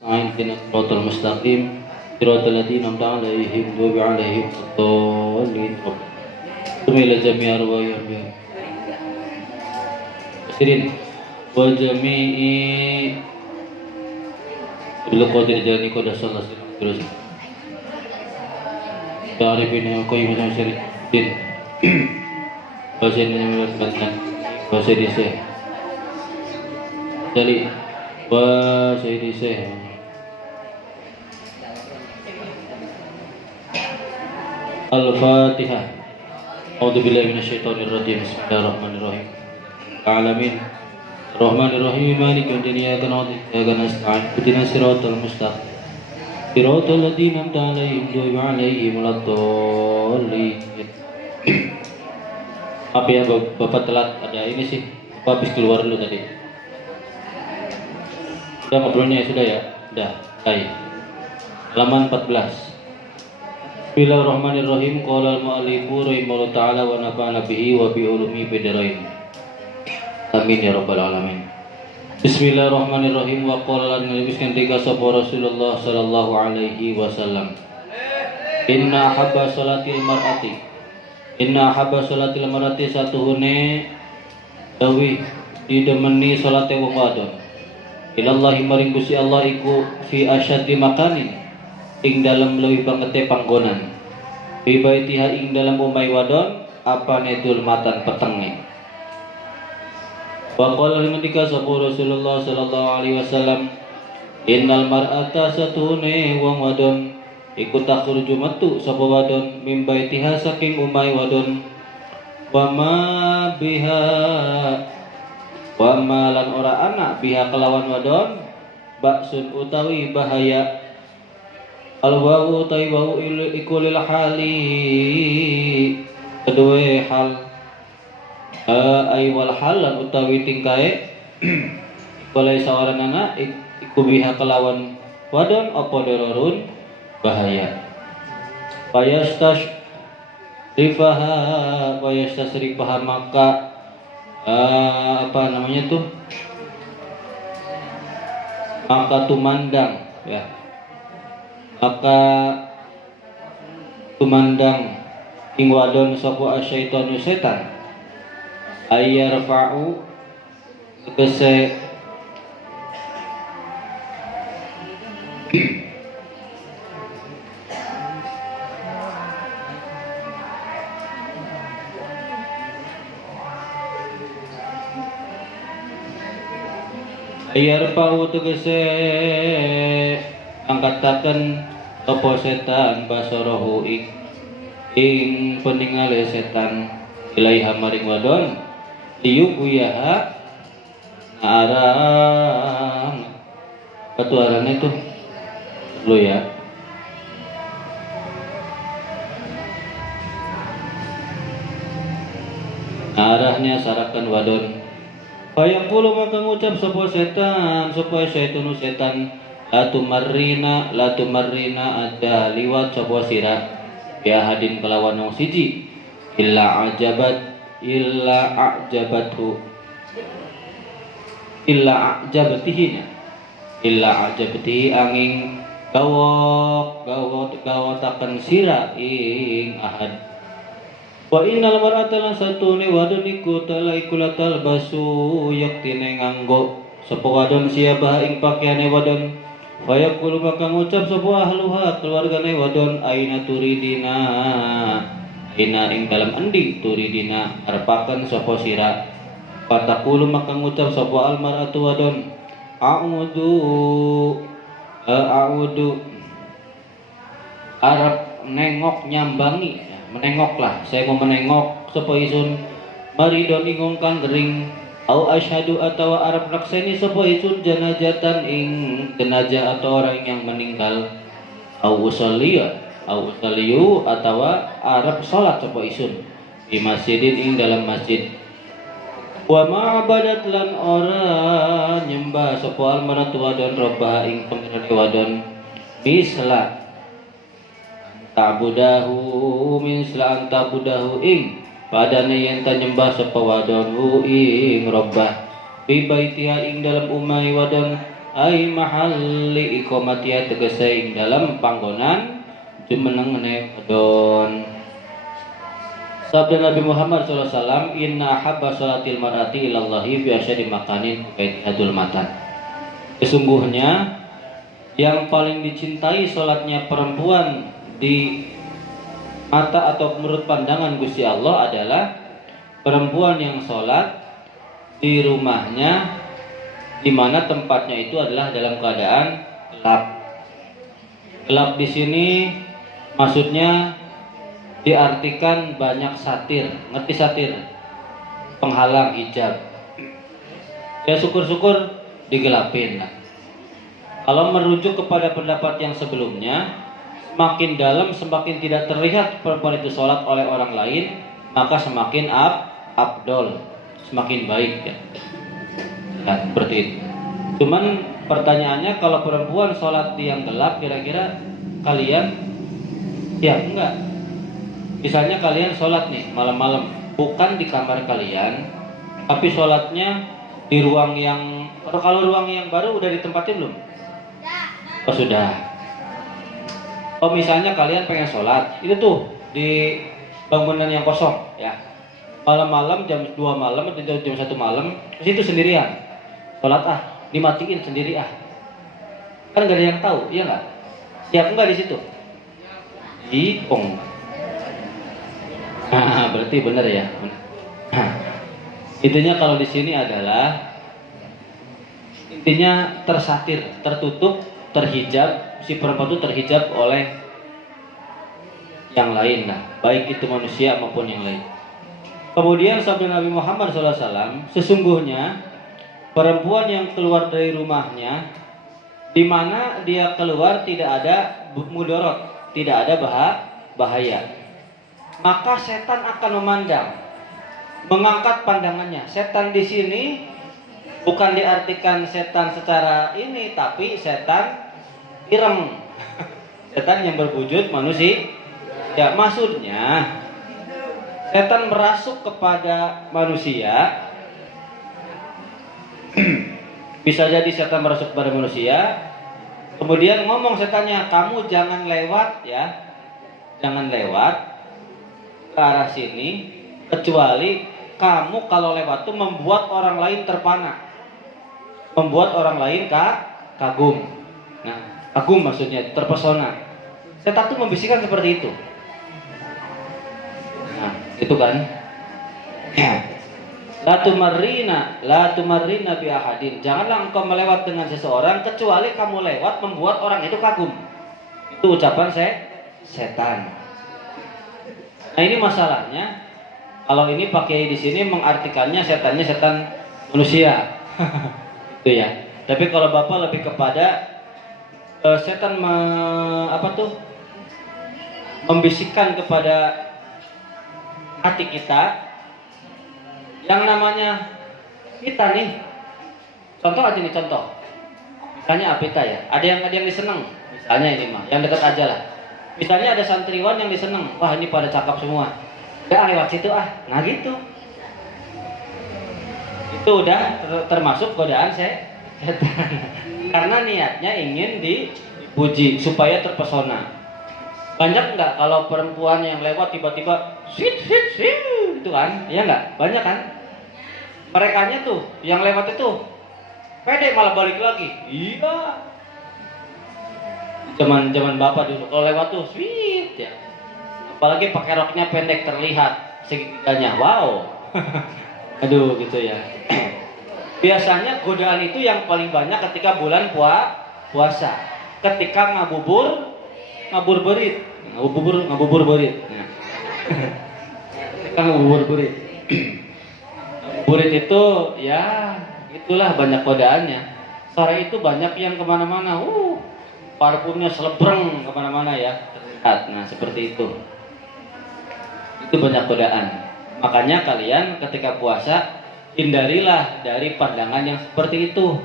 اهدنا الصراط المستقيم صراط الذين أنعمت عليهم غير عليهم الضالين إلى جميع أرواح المسلمين وجميع بالقدر جاني قد صلى الله عليه وسلم تعرفين قيم المسلمين وسيدنا من وسيدنا Syekh jadi وسيدنا Syekh Al-Fatihah. A'udzubillahi minasyaitonirrajim. Bismillahirrahmanirrahim. Alamin. Rahmanirrahim. Maliki yaumiddin. Iyyaka na'budu wa iyyaka nasta'in. Ihdinas siratal mustaqim. Siratal ladzina an'amta 'alaihim ghairil maghdubi 'alaihim waladdallin. Apa ya Bapak telat ada ini sih. Bapak habis keluar dulu tadi. Sudah ngobrolnya sudah ya? Sudah. Baik. Halaman 14. Bismillahirrahmanirrahim. Qala al-mu'allifu rahimahullahu ta'ala wa nafa'ana bihi wa bi ulumi bidarain. Amin ya rabbal alamin. Bismillahirrahmanirrahim. Wa qala lan nabiyyin tika sapa Rasulullah sallallahu alaihi wasallam. Inna habba salatil mar'ati satuhune dawi didemeni salate wong wadon. Ilallahi maring Gusti Allah iku fi asyaddi makanin ing dalam lebih bangete panggonan fi baitiha ing dalam umai wadon apa nedul matan petenge wa qala limatika sabu Rasulullah sallallahu alaihi wasallam innal mar'ata satune wong wadon iku takhruju metu sapa wadon mim baitiha saking umai wadon wa ma biha wa ma lan ora anak biha kelawan wadon baksun utawi bahaya al-wawu taiwawu iku lil hali kedua hal ay wal halan utawi tingkae kolai sawaranana iku biha kelawan wadon apa dororun bahaya payastas rifaha maka apa namanya tuh maka tumandang ya maka tumandang ing wadon sapa asyaitonu setan ayyarfa'u tegese ayyarfa'u tegese angkataken apa setan basarahu ing peningale setan ilaiha maring wadon liyubuyaha arang ketuaran itu lo ya arahnya sarakan wadon fayaqulu maka ngucap sapa setan sapa syaitanu setan latu marrina ada liwat sapa sira ya hadin kelawan wong siji illa ajabatihi angin gawotaken sira ing ahad wa innal mar'ata lan satune wadon iku talaikulatal basu yaktine nganggo sapa wadon siabah ing pakaiane wadon fayaqulu maka ngucap sapa ahluha keluargane wadon aina turidina ina ing dalam endi turidina arepaken sapa sira fataqulu maka ngucap sapa almaratu wadon a'udu arep nengok nyambangi menengoklah saya mau menengok sapa isun maridon ing kang gering au asyhadu atau arab lakseni sapa isun janazatan ing jenazah atau orang yang meninggal au usalliyu atau arab salat sapa isun di masjidin ing dalam masjid wa ma'abadat lan ora nyembah sapa almaratu wadon rabbah ing pangeran wadon misla ta'budahu ing padane yen ta nyembah sapa wadon ing rabbah bi baitiha ing dalam umai wadon ai mahalli iqamati tegese ing dalam panggonan jumeneng medon. Sabda Nabi Muhammad SAW, inna habba sholatil mar'ati ilallahi bi asyadi makanin kaitadul matan. Sesungguhnya yang paling dicintai sholatnya perempuan di mata atau menurut pandangan Gusti Allah adalah perempuan yang sholat di rumahnya, di mana tempatnya itu adalah dalam keadaan gelap. Gelap di sini maksudnya diartikan banyak satir, ngerti satir? Penghalang hijab. Ya syukur-syukur digelapin. Nah, kalau merujuk kepada pendapat yang sebelumnya, semakin dalam semakin tidak terlihat perempuan itu sholat oleh orang lain, maka semakin abdol, semakin baik ya. Nah, seperti itu. Cuman pertanyaannya, kalau perempuan sholat di yang gelap, kira-kira kalian ya enggak? Misalnya kalian sholat nih malam-malam, bukan di kamar kalian, tapi sholatnya di ruang yang, kalau ruang yang baru udah ditempatin belum? Oh sudah. Oh misalnya kalian pengen sholat, itu tuh di bangunan yang kosong ya. Malam-malam jam 2 malam atau jam 1 malam, di situ sendirian. Sholat dimatiin sendiri Kan gak ada yang tahu, iya nggak? Siap nggak di situ? Ipong. Berarti benar ya. Intinya kalau di sini adalah intinya tersatir, tertutup, terhijab. Si perempuan itu terhijab oleh yang lain baik itu manusia maupun yang lain. Kemudian sabda Nabi Muhammad SAW, sesungguhnya perempuan yang keluar dari rumahnya, di mana dia keluar tidak ada mudorot, tidak ada bahaya, maka setan akan memandang, mengangkat pandangannya. Setan di sini bukan diartikan setan secara ini, tapi setan ireng, setan yang berwujud manusia. Ya maksudnya setan merasuk kepada manusia. Bisa jadi setan merasuk kepada manusia, kemudian ngomong setannya, kamu jangan lewat ya, jangan lewat ke arah sini, kecuali kamu kalau lewat tuh membuat orang lain terpana, membuat orang lain kagum. Nah, kagum maksudnya terpesona. Setan tuh membisikkan seperti itu. Nah, itu kan. La tumarrina bi ahadin. Janganlah engkau melewat dengan seseorang kecuali kamu lewat membuat orang itu kagum. Itu ucapan setan. Nah ini masalahnya, kalau ini pakai di sini mengartikannya setannya setan manusia, itu ya. Tapi kalau Bapak lebih kepada setan membisikkan kepada hati kita, yang namanya kita nih. Contoh aja nih contoh. Misalnya kita ya, ada yang diseneng. Misalnya ini mah, yang dekat aja lah. Misalnya ada santriwan yang diseneng, wah ini pada cakep semua, udah lewat situ nah gitu. Itu udah termasuk godaan setan. Karena niatnya ingin dipuji supaya terpesona. Banyak nggak kalau perempuan yang lewat tiba-tiba sit gitu kan? Iya nggak? Banyak kan? Merekanya tuh yang lewat itu pede malah balik lagi. Iya. Zaman Bapak dulu kalau lewat tuh sweet ya. Apalagi pakai roknya pendek terlihat segitiganya. Wow. Aduh gitu ya. Biasanya godaan itu yang paling banyak ketika bulan puasa. Ketika ngabur berit. Ngabur berit. Ya. Ketika ngabur berit. Burit itu ya itulah banyak godaannya. Sore itu banyak yang kemana-mana. Parfumnya selebreng kemana-mana ya. Nah seperti itu. Itu banyak godaan. Makanya kalian ketika puasa hindarilah dari pandangan yang seperti itu.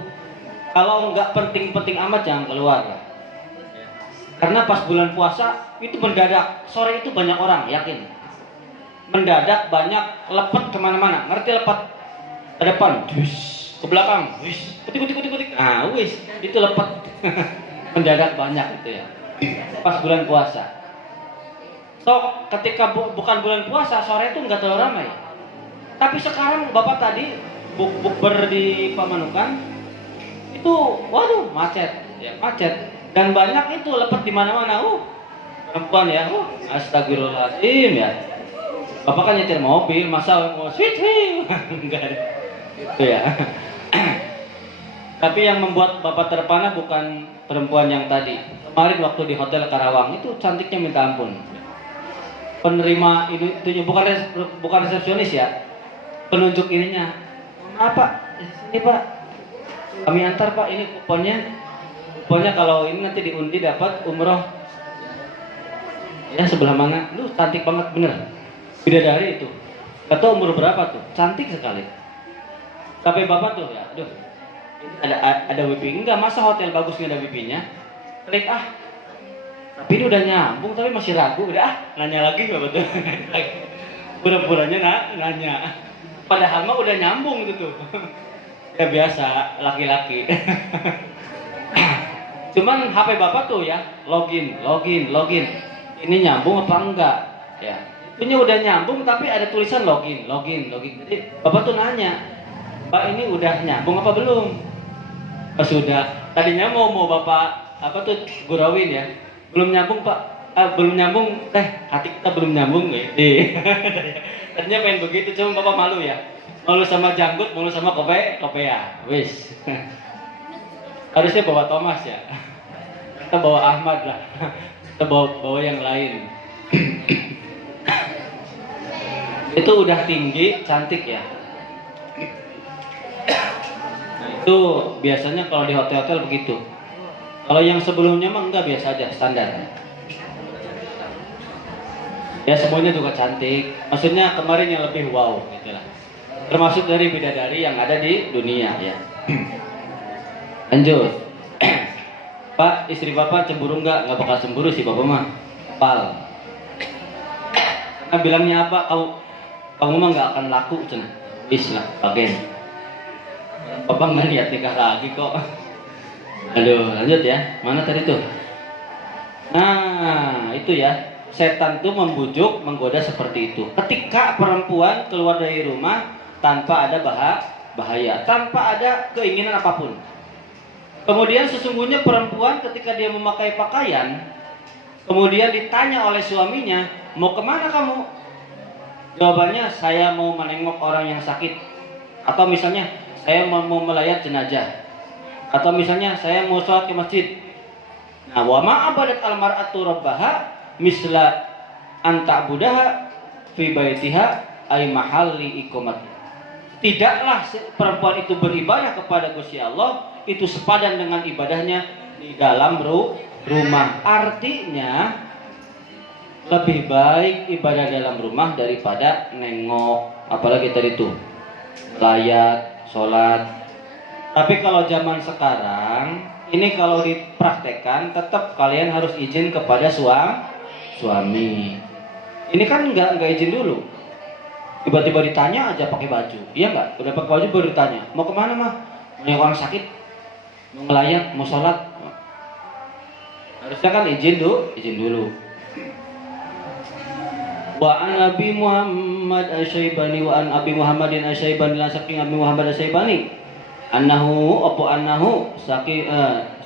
Kalau nggak penting-penting amat jangan keluar. Karena pas bulan puasa itu mendadak. Sore itu banyak orang, yakin. Mendadak banyak lepet kemana-mana. Ngerti lepet? Ke depan. Dus. ke belakang, wis, kutik. Ah, wis, itu lepet. Mendadak banyak itu ya. Pas bulan puasa. So, ketika bukan bulan puasa, sore itu nggak terlalu ramai. Tapi sekarang Bapak tadi bukber di Pamanukan, itu, waduh, macet, ya, macet. Dan banyak itu lepet di mana-mana. Perempuan ya, astagfirullahaladzim ya. Bapak kan nyetir mobil, masa mau switch, enggak ada. Itu ya. Tapi yang membuat Bapak terpana bukan perempuan yang tadi. Kemarin waktu di Hotel Karawang itu cantiknya minta ampun. Penerima itu bukan resepsionis ya. Penunjuk ininya. Apa? Ini Pak. Kami antar Pak, ini kuponnya. Kuponnya kalau ini nanti diundi dapat umroh. Ya sebelah mana? Lu cantik banget bener. Bidadari itu. Kata umur berapa tuh? Cantik sekali. Tapi Bapak tuh ya, aduh. Ada wifi enggak, masa hotel bagus nggak ada wifi-nya? Klik tapi ini udah nyambung tapi masih ragu, udah nanya lagi nggak betul? Pura-puranya nanya, padahal mah udah nyambung gitu tuh. Ya biasa laki-laki. Cuman HP Bapak tuh ya login. Ini nyambung apa enggak? Ya, ini udah nyambung tapi ada tulisan login. Jadi Bapak tuh nanya, Pak ini udah nyambung apa belum? Pas sudah, tadinya mau Bapak apa tuh gurawin ya, belum nyambung Pak, belum nyambung, hati kita belum nyambung gitu. Tadinya pengen begitu, cuma Bapak malu ya, malu sama janggut, malu sama kope ya, wis. Harusnya bawa Thomas ya, kita bawa Ahmad lah, kita bawa yang lain. Itu udah tinggi, cantik ya. Itu biasanya kalau di hotel-hotel begitu. Kalau yang sebelumnya mah enggak, biasa aja, standar. Ya semuanya juga cantik. Maksudnya kemarin yang lebih wow gitu lah. Termasuk dari bidadari yang ada di dunia ya. Lanjut. Pak, istri Bapak cemburu enggak? Enggak bakal cemburu sih Bapak mah. Pal. Karena bilangnya apa? Kamu mah enggak akan laku cenah. Bis lah, bagian. Bapak nggak lihat nikah lagi kok. Aduh, lanjut ya. Mana tadi tuh? Nah, itu ya. Setan tuh membujuk, menggoda seperti itu. Ketika perempuan keluar dari rumah tanpa ada bahaya, tanpa ada keinginan apapun. Kemudian sesungguhnya perempuan ketika dia memakai pakaian, kemudian ditanya oleh suaminya, mau kemana kamu? Jawabannya, saya mau menengok orang yang sakit. Atau misalnya, saya mau melayat jenazah, atau misalnya saya mau sholat ke masjid. Nah, wa ma'abadat al-mar'atu rabbaha misla anta budaha fi baitiha ay mahalli iqamati. Tidaklah perempuan itu beribadah kepada Gusti Allah itu sepadan dengan ibadahnya di dalam rumah. Artinya lebih baik ibadah dalam rumah daripada nengok, apalagi tadi itu layat sholat. Tapi kalau zaman sekarang ini kalau dipraktekkan tetap kalian harus izin kepada suami. Ini kan nggak izin dulu. Tiba-tiba ditanya aja pakai baju, iya nggak? Udah pakai baju baru ditanya, mau kemana mah? Mau orang sakit, mau melayat, mau sholat. Harusnya kan izin dulu. Wa an Abi Muhammad Asy-Syaibani wa an Abi Muhammadin Asy-Syaibani lan saking Abi Muhammad Asy-Syaibani annahu saking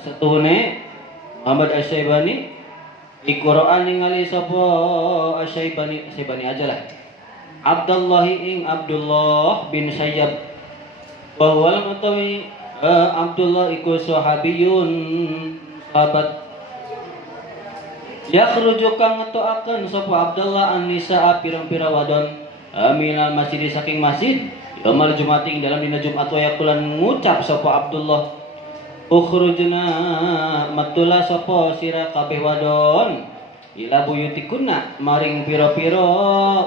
setuhune Muhammad Asy-Syaibani Iqra'an ningali sapa Asy-Syaibani aja lah. Abdullah bin Sayyab wa wal mutawi Abdullah iku sahabiyun sahabat. Yakhruju kang ngetoaken sapa Abdullah an-nisaa pirang-pirang wadon minal masjid saking masjid yaumul jumati dalam dina Jumat wa yaqulan ngucap sapa Abdullah ukhrujna matula sapa sira kabeh wadon ila buyutikunna maring pira-pira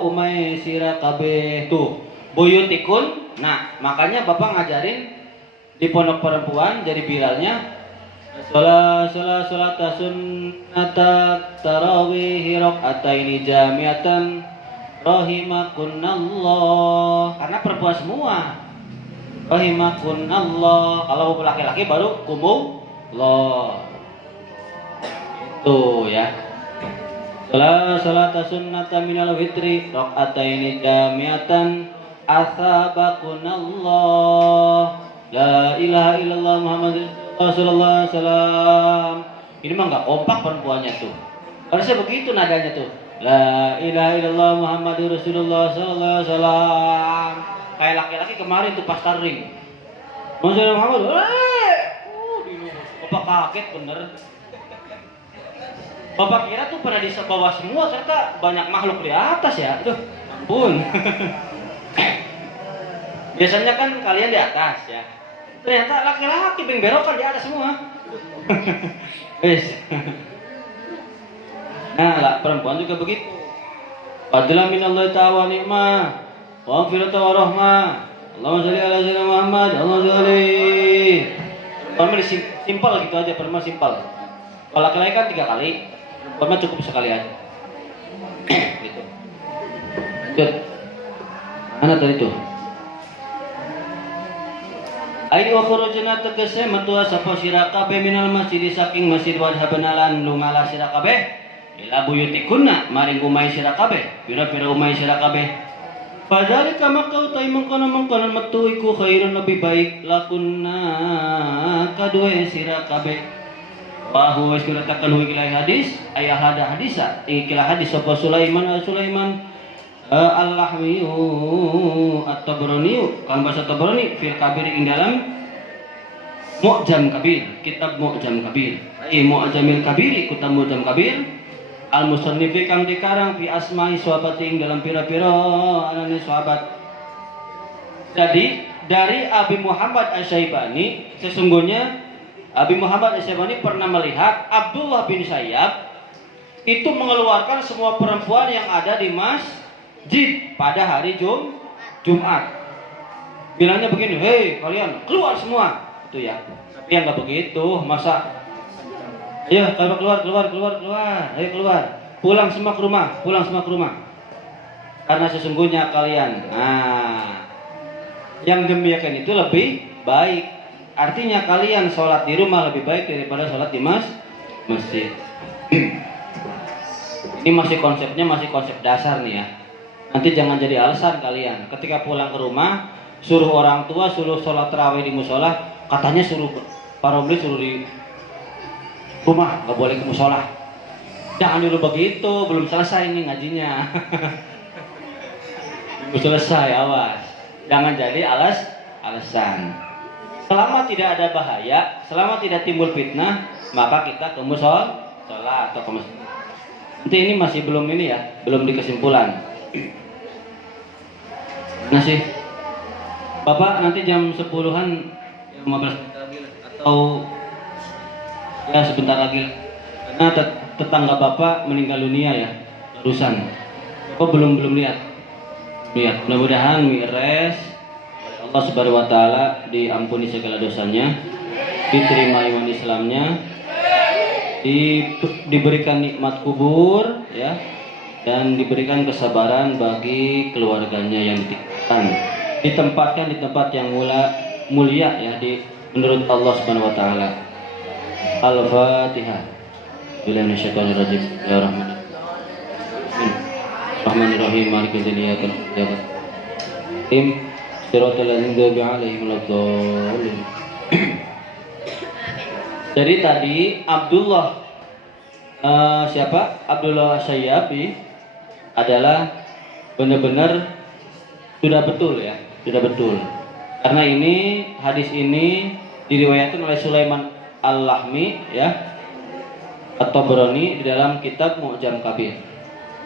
umai sira kabeh tuh buyutikun. Nah makanya Bapak ngajarin di pondok perempuan jadi biralnya Sholat sunnata tarawih rakaataini jamiatan rahimakunallah. Karena perempuan semua. rahimakunallah. Kalau laki-laki baru kumullah. Itu ya. Salata sunnata minal fitri raqataini jami'atan asabakunallah. La ilaha illallah Muhammadur Rasulullah sallam. Ini mah enggak kompak perempuannya tuh. Harusnya begitu nadanya tuh. La ilaha illallah Muhammadur Rasulullah sallallahu alaihi wasallam. Kayak laki-laki kemarin tuh pas taring. Rasulullah Muhammad. Bapak kaget bener. Bapak kira tuh pada di bawah semua, ternyata banyak makhluk di atas ya. Aduh, ampun. Biasanya kan kalian di atas ya. Ternyata laki-laki berokan di atas semua. Wes. Nah, lah perempuan juga begitu. Fadlan minallahi ta'ala nikmah wa firata wa rahmah. Allahumma shalli ala sayyidina Muhammad. Allahumma shalli. Perempuan simpel gitu aja, perempuan simpel. Kalau laki-laki kan 3 kali. Perempuan cukup sekali aja. Gitu. Lanjut. Mana tadi tuh? Aini wa khurujna tegese metu sapa sira kabeh minal masjid saking masjid wadhabenalan lumala sira kabeh ila buyutikunna maring umay sira kabeh pira-pira umay sira kabeh padhalika maka utai mengkono metu iku khairun lebih baik lakunna kadue sira kabeh wa huwa istiratakan wikilah hadis ayah ada hadisa ikilah hadis sapa Sulaiman Al-Lahmiyu At-Tabrani kan bahasa Tabrani fil kabir ing dalam Mu'jam Kabir, kitab Mu'jam Kabir. Mu'jamil Kabir kitab Mu'jam Kabir. Al-Musannifi kang dikarang fi asma'i sahabati ing dalam pira-pira anane sahabat. Jadi dari Abi Muhammad Asy-Syaibani sesungguhnya Abi Muhammad Asy-Syaibani pernah melihat Abdullah bin Sayyab itu mengeluarkan semua perempuan yang ada di masjid pada hari Jumat. Bilangnya begini, hei kalian keluar semua, itu ya. Tapi yang nggak begitu, masa, ayo kalau keluar, ayo keluar, pulang semua ke rumah. Karena sesungguhnya kalian, yang demikian itu lebih baik. Artinya kalian sholat di rumah lebih baik daripada sholat di masjid. Ini masih konsep dasar nih ya. Nanti jangan jadi alasan kalian ketika pulang ke rumah suruh orang tua suruh sholat tarawih di musola, katanya suruh paromli suruh di rumah, nggak boleh ke musola. Jangan dulu begitu, belum selesai nih ngajinya. Belum selesai, awas. Jangan jadi alasan. Selama tidak ada bahaya, selama tidak timbul fitnah, maka kita ke musola atau ke masjid. Nanti ini masih belum ini ya, belum di kesimpulan. Nasi Bapak nanti jam 10-an 15 lagi atau ya sebentar lagi karena tetangga Bapak meninggal dunia ya barusan. Kok belum lihat mudah-mudahan beres Allah Subhanahu wa taala diampuni segala dosanya, diterima iman Islamnya, diberikan nikmat kubur ya, dan diberikan kesabaran bagi keluarganya yang ditempatkan di tempat yang mulia ya menurut Allah Subhanahu wa taala. Al-Fatihah. Billahi minasyaitonir rajim. Ya Rahmanir-Rahim. Maliki yaumiddin. Siratal ladzina an'amta 'alaihim waladdallin. Jadi tadi Abdullah Abdullah Syayyabi adalah benar-benar sudah betul. Karena ini hadis ini diriwayatkan oleh Sulaiman Al-Lahmi ya atau Tabrani di dalam kitab Mu'jam Kabir.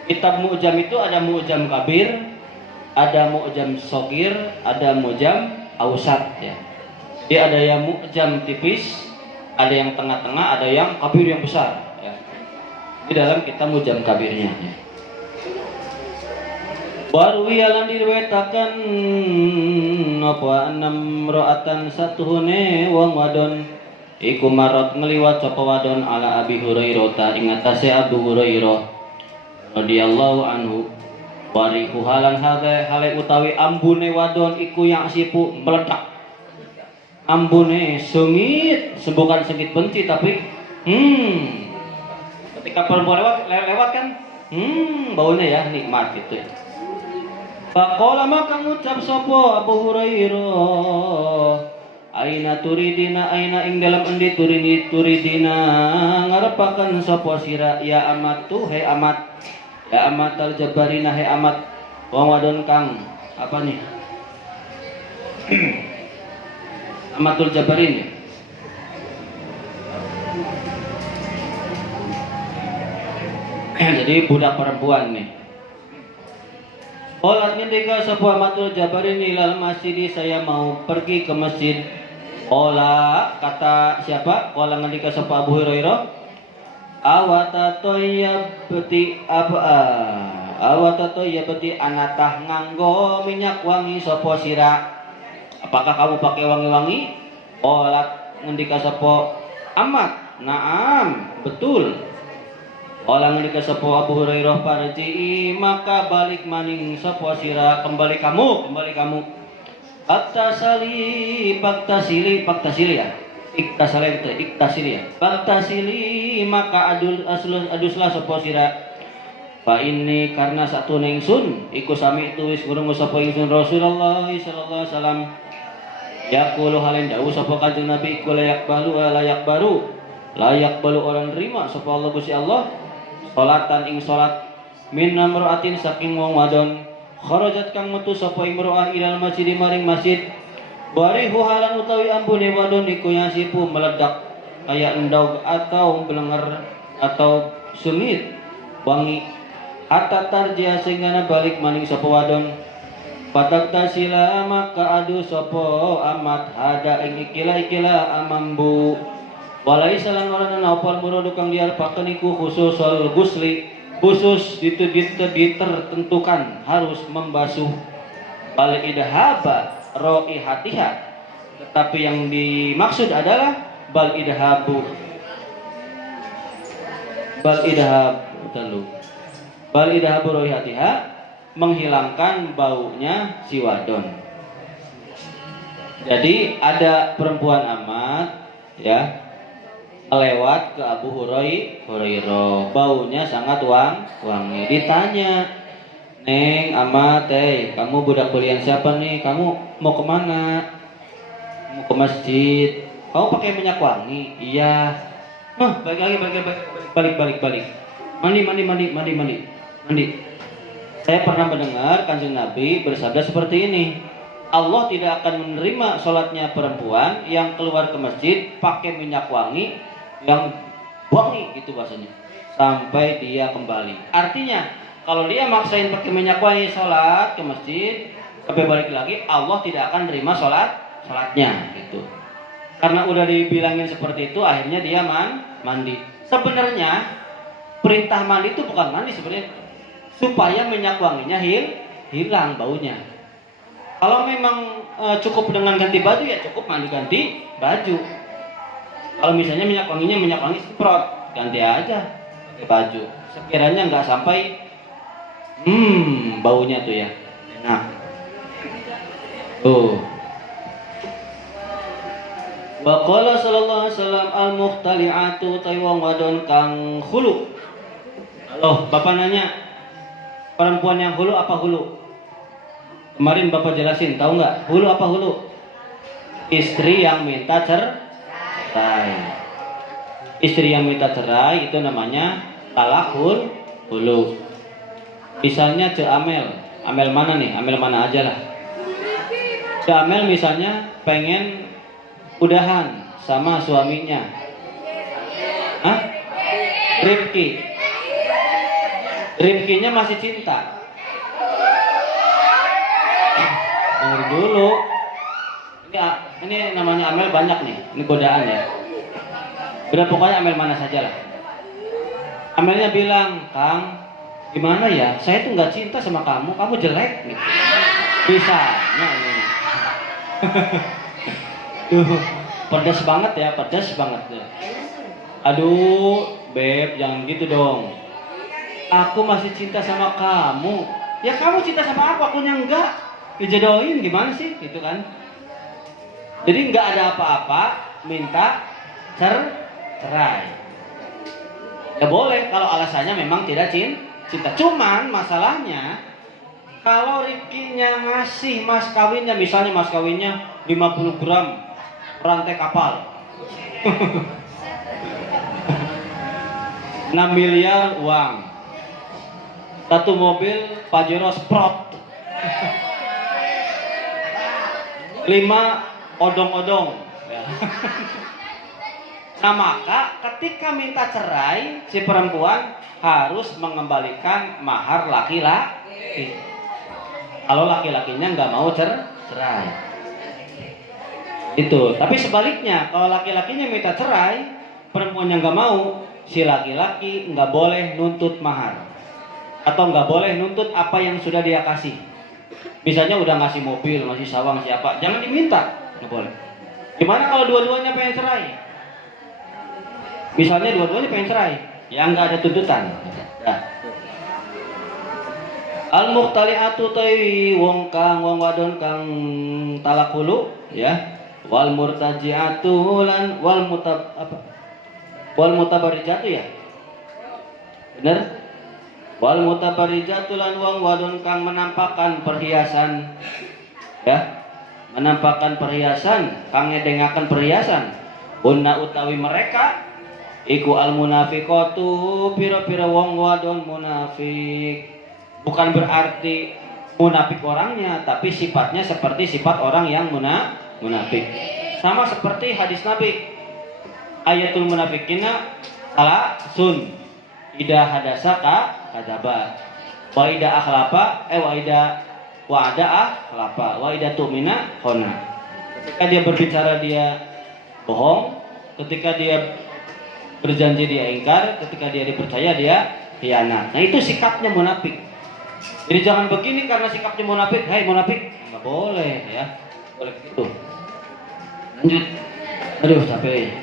Kitab Mu'jam itu ada Mu'jam Kabir, ada Mu'jam Shagir, ada Mu'jam Awsat ya. Jadi ada yang Mu'jam tipis, ada yang tengah-tengah, ada yang kabir yang besar ya. Di dalam kitab Mu'jam Kabirnya ya. Baru ialan diriwayatakan apa enam roatan satuhune wong wadon iku marot ngeliwat sapa wadon ala Abi Hurairah ta ing atase Abu Hurairah radhiyallahu anhu wariku halan hale utawi ambune wadon iku yang sipu meledak ambune sengit, bukan sengit benci tapi ketika perempuan lewat kan baunya ya nikmat gitu ya. Faqala maka ngucap sapa Abu Hurairah, aina turidina, aina ing dalam endi turidina ngarepaken sapa sira ya amat tu he amat, ya amat al jabarina he amat wong wadon kang apa nih amatul jabarin ya. Jadi budak perempuan nih. Qalat ngendika sapa amatul jabarin ilal masjid, saya mau pergi ke masjid. Qala kata siapa? Qala ngendika sapa Abu Hurairah, awata toyyabti apa? Awata toyyabti anatah nganggo minyak wangi sapa sira? Apakah kamu pakai wangi-wangi? Qalat ngendika sapa amat, naam, betul. Qala ngendika sapa Abu Hurairah, farji'i maka balik maning sapa sira, kembali kamu. Baktasili ya. Iktasili ya. Baktasili maka aduslah sapa sira. Fa ini karena satu ningsun iku sami itu wis krungu sapa ingsun Rasulullah sallallahu alaihi wasallam. Yaqulu halen dawuh sapa Kanjeng Nabi iku layak baru orang nerima sapa Allah Gusti Allah salatan ing salat min namraatin saking wong wadon kharajat kang metu sapa imro'ah ilal masjid maring masjid barihu halan utawi ambune wadon iku yasipu meledak kaya endog atau belenger atau sengit wangi hatta tarjia sehingga balik maning sapa wadon patak tasila maka adu sopo amat hada ing ikila amambu walai salan warana naupal murudu kang diarpakeun iku khusus sol gusli khusus ditertentukan harus membasuh bal idhaba raihatiha, tetapi yang dimaksud adalah bal idhabu raihatiha, menghilangkan baunya si wadon. Jadi ada perempuan amat ya lewat ke Abu Hurairah, baunya sangat wangi. Ditanya, "Neng amat, kamu budak belian siapa nih? Kamu mau kemana?" "Mau ke masjid." "Kamu pakai minyak wangi?" "Iya." Balik. Mandi. Saya pernah mendengar Kanjeng Nabi bersabda seperti ini, Allah tidak akan menerima sholatnya perempuan yang keluar ke masjid pakai minyak wangi yang wangi gitu bahasanya sampai dia kembali. Artinya kalau dia maksain pakai minyak wangi sholat ke masjid sampai balik lagi, Allah tidak akan menerima sholatnya gitu. Karena udah dibilangin seperti itu, akhirnya dia mandi. Sebenarnya perintah mandi itu bukan mandi sebenarnya, supaya minyak wanginya hilang baunya. Kalau memang cukup dengan ganti baju ya cukup mandi ganti baju. Kalau misalnya minyak wangi semprot, ganti aja pakai baju. Sekiranya nggak sampai baunya tuh ya enak. Wa qala sallallahu alaihi wasallam al-mukhtali'atu taywang wadon kang khulu. Loh, Bapak nanya, perempuan yang hulu apa hulu? Kemarin Bapak jelasin, tahu nggak? Hulu apa hulu? Istri yang minta cerai. Istri yang minta cerai itu namanya talak hulu. Misalnya Amel mana nih? Amel mana aja lah. Amel misalnya pengen udahan sama suaminya. Rifkinya masih cinta. Dengar dulu. Ini namanya Amel banyak nih. Ini godaan ya. Udah pokoknya Amel mana saja lah. Amelnya bilang, "Kang, gimana ya? Saya tuh nggak cinta sama kamu jelek." Gitu. Bisanya ini. Pedas banget ya. Aduh, Beb, jangan gitu dong. Aku masih cinta sama kamu. Ya kamu cinta sama aku, akunya enggak. Dijodohin gimana sih? Gitu kan. Jadi nggak ada apa-apa minta cerai. Ya boleh kalau alasannya memang tidak cinta. Cuman masalahnya kalau Rikinya ngasih mas kawinnya, misalnya mas kawinnya 50 gram rantai kapal 6 miliar uang, satu mobil Pajero Sprott 5 odong-odong ya. Nah maka ketika minta cerai, si perempuan harus mengembalikan mahar laki-laki. Kalau laki-lakinya nggak mau cerai. Itu. Tapi sebaliknya, kalau laki-lakinya minta cerai, perempuannya nggak mau, si laki-laki nggak boleh nuntut mahar. Atau nggak boleh nuntut apa yang sudah dia kasih. Misalnya udah ngasih mobil, ngasih sawang siapa, jangan diminta. Nggak boleh. Gimana kalau dua-duanya pengen cerai? Misalnya dua-duanya pengen cerai, ya nggak ada tuntutan. Nah. Al-muhtali'atu tawi wong wadon kang talak hulu ya. Wal murtaji'atu lan wal mutabarijatu ya. Bener? Wal mutabarijatu lan wong wadon kang menampakkan perhiasan ya. Menampakkan perhiasan, kang ngedengaken perhiasan. Unna utawi mereka iku al munafiqatu pira-pira wong wadon munafik. Bukan berarti munafik orangnya, tapi sifatnya seperti sifat orang yang munafik. Sama seperti hadis Nabi. Ayatul munafikina salasun. Ida hadasaka kadzaba. Wa ida akhlafa wa ida wa'ada akhlafa wa ida tu'mina khona. Ketika dia berbicara dia bohong, ketika dia berjanji dia ingkar, ketika dia dipercaya dia khianat. Nah itu sikapnya munafik. Jadi jangan begini karena sikapnya munafik, hai munafik, nggak boleh ya, boleh gitu. Lanjut, aduh capek.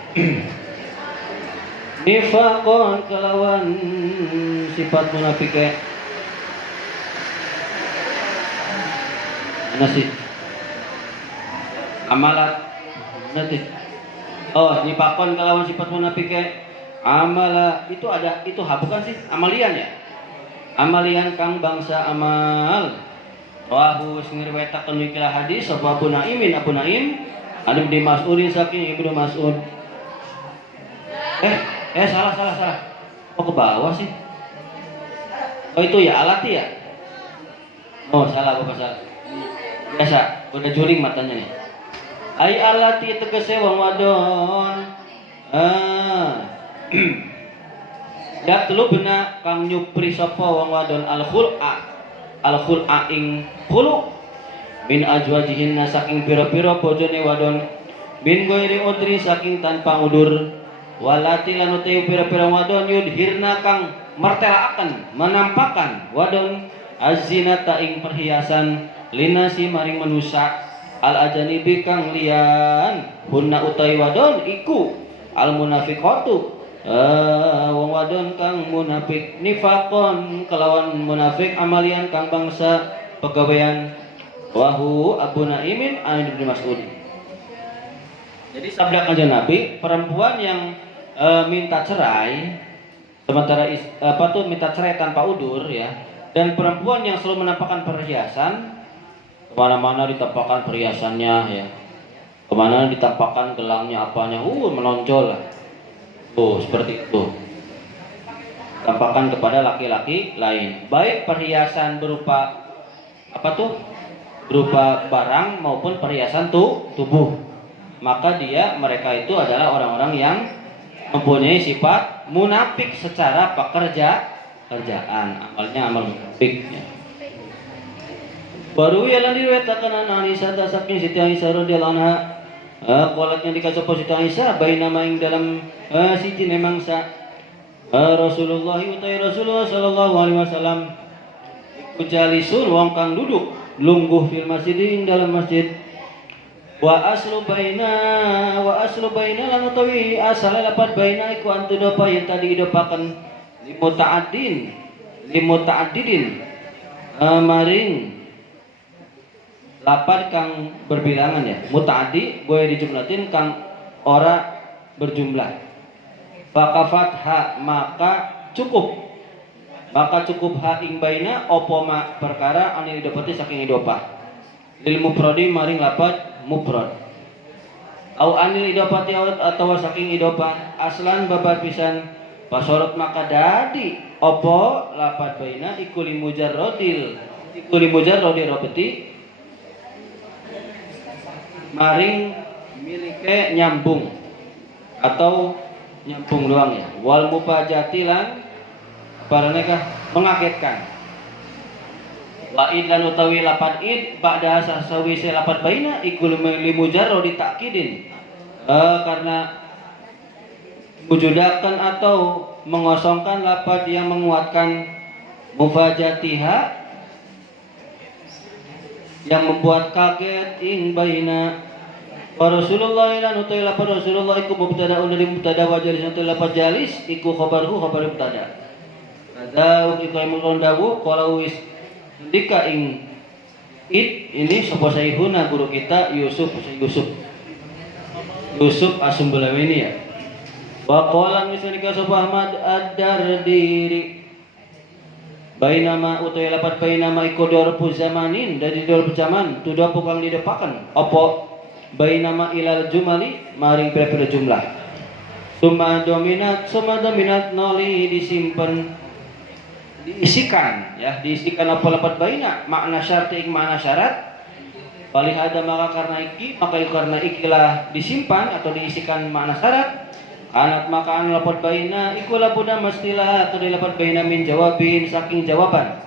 Nifaqon kelawan sifat munafik kayak mana sih? Amalat nanti. Oh, nifaqon kelawan sifat munafik kayak amala itu ada itu bukan sih amalian ya? Amalian kang bangsa amal. Wahu sing riwayataken ikilah hadis sapa Abu Naim Anu di Mas'udin saking Ibnu Mas'ud. Salah. Oh ke bawah sih. Oh itu ya alati ya? Oh salah Bapak salah. Biasa, udah juling matanya nih. Ai alati tegese wong wadon. Ya telu bena kang nyupri sapa wong wadon al-khul'a ing khulu min ajwajihin saking pira-pira bojone wadon bin ghairi udri saking tanpa udur walati lan uti pira-pira wadon yudhirna kang martelaaken menampakkan wadon azzinata ing perhiasan linasi maring manusa al-ajanibi kang liyan hunna utai wadon iku al-munafiqatu wong wadon kang munafik nifaqon kelawan munafik amalian kang bangsa pegawean wahu Abu Naimin an Ibnu Mas'ud. Jadi sabda kanjeng Nabi, perempuan yang minta cerai sementara minta cerai tanpa udur ya, dan perempuan yang selalu menampakkan perhiasan kemana-mana ditampakkan perhiasannya ya, kemana ditampakkan gelangnya apanya menonjol lah. Oh, seperti itu. Tampakkan kepada laki-laki lain. Baik perhiasan berupa berupa barang maupun perhiasan tubuh. Maka mereka itu adalah orang-orang yang mempunyai sifat munafik secara pekerjaan. Amalnya amal munafik ya. Baru ya lan diriwayatkan an Aisyah saking Siti Aisyah radhiyallahu anha qalatnya dikasih Siti Aisyah bainama ing dalam siji nemangsa Rasulullah sallallahu alaihi wasallam ujalisun wong kang duduk lungguh fil masjid ing dalam masjid wa aslu baina lan utawi asal lapat baina iku antu dopa yang tadi idopaken limuta'addidin maring lapad kang berbilangan ya, mutaaddi gue dijumlatin kang ora berjumlah. Fakafat ha maka cukup ha ing baina opo ma perkara anil idopati saking idopah lil mufradi maring lapad mufrad au anil idopati atau saking idopah aslan babar pisan pasorot maka dadi opo lapad baina ikuli mujarrodil robeti maring milike nyambung atau nyambung doang ya. Wal mufajatilan paraneka mengagetkan. Wa idlan utawi lapad id ba'da sawise lapad baina ikul limujarrad ditakidin. Karena wujudakan atau mengosongkan lapad yang menguatkan mufajatiha yang membuat kaget ing baina Rasulullah lan utai lapad Rasulullah iku mubtada'un dari mubtada wa jalis utai lapad jalis iku khabaru khabar mubtada. Ada uki kaimun dawu qala wis ndika ing it ini sapa saihuna guru kita Yusuf As-Sumbulawini ya. Wa qala misalika sapa Ahmad ad-Dardiri bainama utai lapat bainama iku dorpu zamanin dari dorpu zaman tudah pukang didepakan apa bainama ilal jumali maring pira-pira jumlah summa dominat noli diisikan apa lapat baina makna syarti ing makna syarat palihada maka karena ikilah disimpan atau diisikan makna syarat anak makaan lapor baina ikulah buddha mestilah atau dilapat baina min jawabin saking jawaban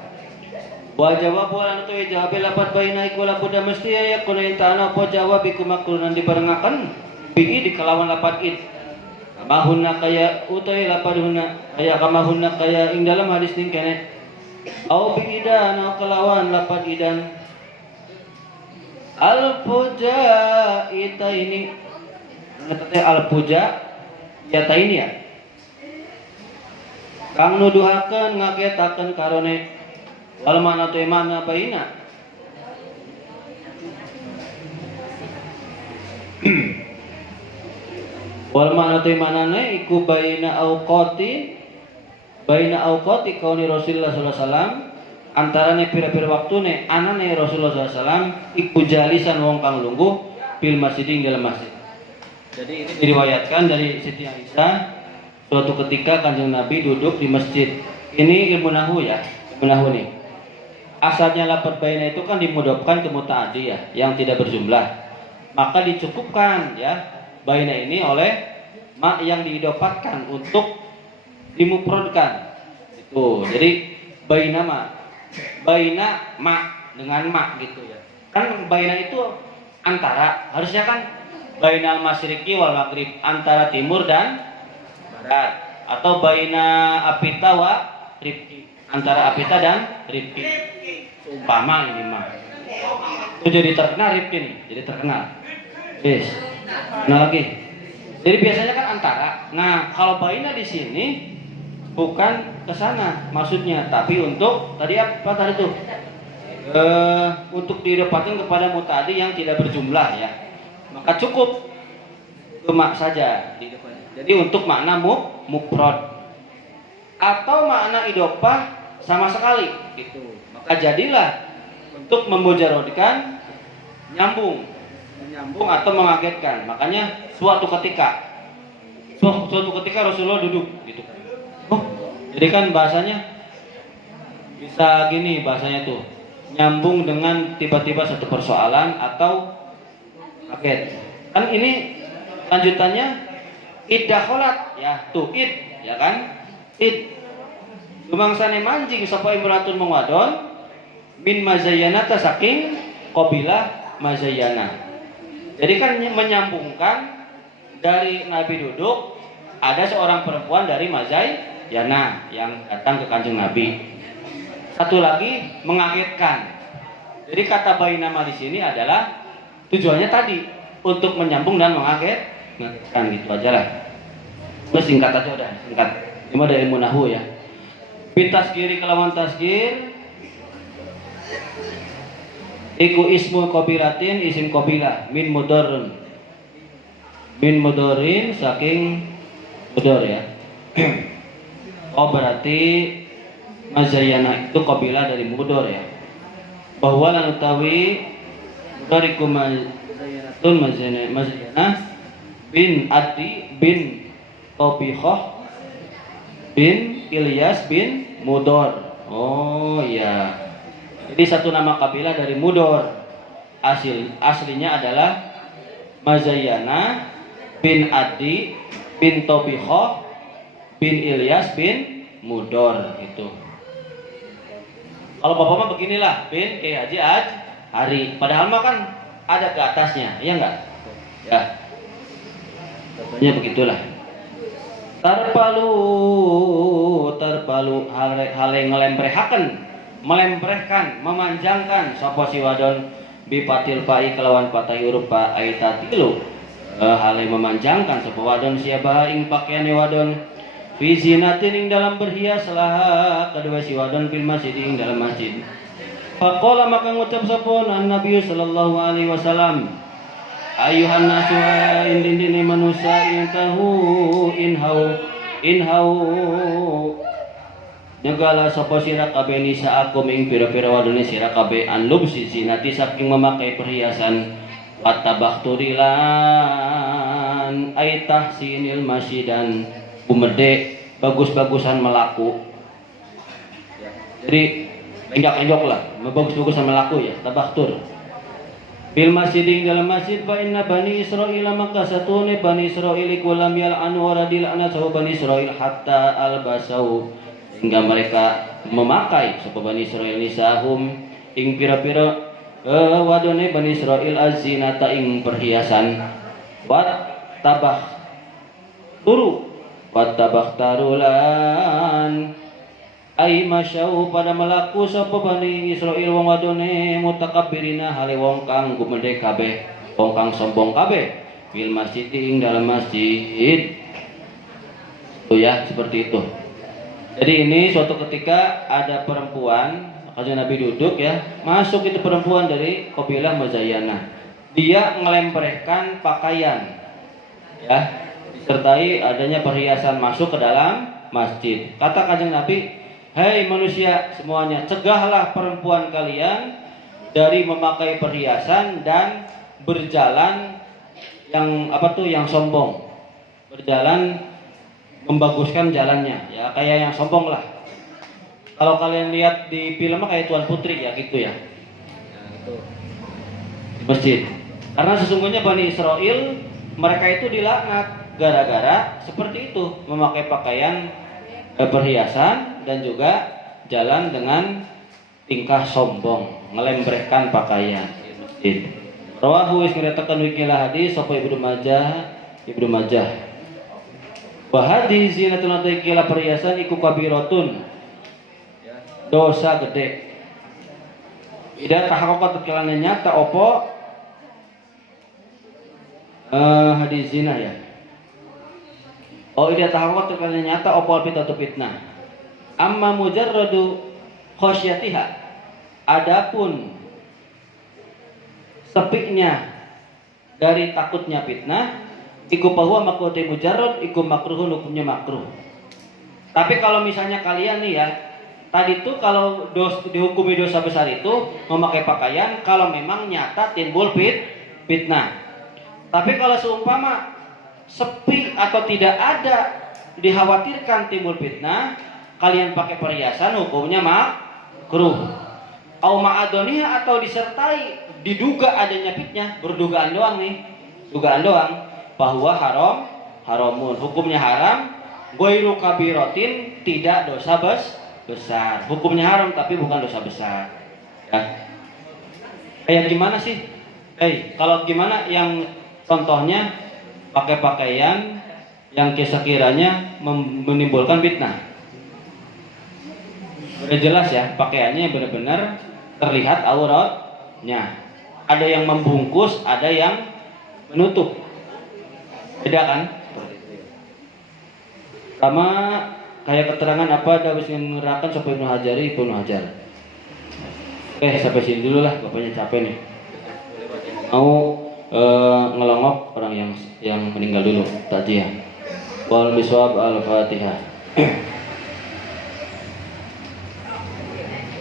wa jawab walan tu jawab lapat baina ikulah buddha mesti ya kunain ta'ana apa jawab iku maklunan dibarengaken bi di kelawan lapat id kamahunna kaya utai lapat hunna kaya kamahunna kaya ing dalam hadis ning kene au bi idan kelawan lapat idan al puja ita ini ngetete al puja yata ini ya kang nuduhaken ngagetaken karone wal mana tu mana baina wal mana tu mana ne iku baina auqati kauni Rasulullah sallallahu alaihi wasallam antarane pira-pira waktune anane Rasulullah sallallahu alaihi wasallam iku jalisan wong kang lungguh bil masjid ing dalam masjid. Jadi ini diriwayatkan dari Siti Aisyah suatu ketika Kanjeng Nabi duduk di masjid. Ini ilmu nahwu ya, ilmu nahwu nih. Asalnya lapad baina itu kan dimudofkan ke mutaaddi ya, yang tidak berjumlah. Maka dicukupkan ya baina ini oleh ma yang diidopatkan untuk dimufradkan. Itu. Jadi baina ma dengan ma gitu ya. Kan baina itu antara, harusnya kan bainal masyriqi wal maghrib antara timur dan barat atau baina apita wa rifqi antara apita dan rifqi umpama ini mah itu jadi terkenal rifqi nih jadi terkenal yes nah lagi jadi biasanya kan antara nah kalau baina di sini bukan ke sana maksudnya tapi untuk tadi apa tadi tuh untuk didapatkan kepada mutaaddi yang tidak berjumlah ya maka cukup mak saja di depannya. Jadi untuk makna mufrad atau makna idopah sama sekali gitu. Maka jadilah untuk memujarodkan menyambung atau mengagetkan. Makanya suatu ketika Rasulullah duduk gitu. Jadi kan bahasanya bisa gini bahasanya tuh nyambung dengan tiba-tiba satu persoalan atau kaget. Kan ini lanjutannya iddakholat ya tuh ya kan lumangsane manjing sapa imratun mengwadon min mazayyanata saking qabilah mazayyana. Jadi kan menyambungkan dari Nabi duduk ada seorang perempuan dari Mazayyana yang datang ke Kanjeng Nabi. Satu lagi mengagetkan. Jadi kata bainama di sini adalah tujuannya tadi untuk menyambung dan mengagetkan gitu aja lah. Terus singkat aja udah singkat. Ini ada ilmu nahwu ya. Bitasgiri kelawan tasgir Iku ismu qabilatin isim qabilah min mudorun. Min mudorin saking mudor ya. Oh berarti Mazayana itu qabilah dari mudor ya. Bahwa lan utawi mudoriku Mazayanatun Mazayana bin Adi bin Tobiqah bin Ilyas bin Mudor. Oh ya. Jadi satu nama kabilah dari Mudor. Aslinya adalah Mazayana bin Adi bin Tobiqah bin Ilyas bin Mudor itu. Kalau bapak mah beginilah bin Kiai Haji Hari. Padahal mah kan ada ke atasnya, iya enggak? Ya. Contohnya begitulah. Terpalu hal yang melemprehkan, memanjangkan sapa si wadon bipatil pai kelawan patah huruf pa aitatilu. Hal yang memanjangkan sapa wadon siapa ing pakaiane wadon fi zinatin ing dalam berhias lah kedua si wadon fil masjid ing dalam masjid. Faqala maka ngucap sapa Nabi sallallahu alaihi wasallam, ayuhan nasu indini manusia intahu inhau nyegala sapa sira kabeh nisa akum ing pira-pira wadone sira kabeh anlub sisi nati saking memakai perhiasan wattabahturilan ay tahsinil masjidan umede bagus-bagusan melaku. Jadi enjok-enjok lah, bagus-bagusan melaku ya, tabahtur. Bil masjid dalam masjid fa inna bani Israil maka satune bani Israil iku lam yal'anu wa radil'ana sahabat bani Israil hatta albasau hingga mereka memakai sahabat bani Israil nisahum ing pira-pira wadone bani Israil azzinata ing perhiasan wat tabah tarulan ai masyau pada melaku sapa bani Israil wong wadone mutakabbirina hale wong kang gumedhe kabeh, wong kang sombong kabeh bil masjid ing dalam masjid. Oh ya, seperti itu. Jadi ini suatu ketika ada perempuan, makanya Nabi duduk ya, masuk itu perempuan dari kabilah Mazayana. Dia ngelemprehkan pakaian ya, disertai adanya perhiasan masuk ke dalam masjid. Kata Kanjeng Nabi, hei manusia semuanya, cegahlah perempuan kalian dari memakai perhiasan dan berjalan yang sombong. Berjalan membaguskan jalannya, ya kayak yang sombong lah. Kalau kalian lihat di film kayak Tuan Putri ya gitu ya. Di masjid. Karena sesungguhnya Bani Israel mereka itu dilaknat gara-gara seperti itu, memakai pakaian perhiasan dan juga jalan dengan tingkah sombong, ngelembrehkan pakaian. Rawahu ismiriatakan wikilah hadis sapa Ibnu Majah. Wa hadhihi zinatun ataikilah perhiasan iku kabiratun. Dosa gede. Ida tahaqqaqat kelana nyata opo hadis zina ya. Oh ida tahaqqaqat kelana nyata opo fitnah. Amma mujarradu khasyatiha. Adapun sepiknya dari takutnya fitnah, iku bahwa makruh mujarrad, iku makruhun hukumnya makruh. Tapi kalau misalnya kalian nih ya, tadi tuh kalau dihukumi dosa besar itu memakai pakaian kalau memang nyata timbul fitnah. Tapi kalau seumpama sepi atau tidak ada dikhawatirkan timbul fitnah, kalian pakai perhiasan hukumnya makruh. Au ma'adoniha atau disertai diduga adanya fitnah, berdugaan doang nih, dugaan doang bahwa haramun, hukumnya haram, ghairu kabiratin, tidak dosa besar. Hukumnya haram tapi bukan dosa besar. Ya. Kayak gimana sih? Kalau gimana yang contohnya pakai pakaian yang sekiranya menimbulkan fitnah. Udah jelas ya, pakaiannya benar-benar terlihat auratnya. Ada yang membungkus, ada yang menutup. Beda kan? Sama kayak keterangan apa ada wis nerangkan sampai Ibnu Hajar. Sampai sini dulu lah, bapaknya capek nih. Mau ngelongok orang yang meninggal dulu, takziah. Wal biswab al-Fatihah.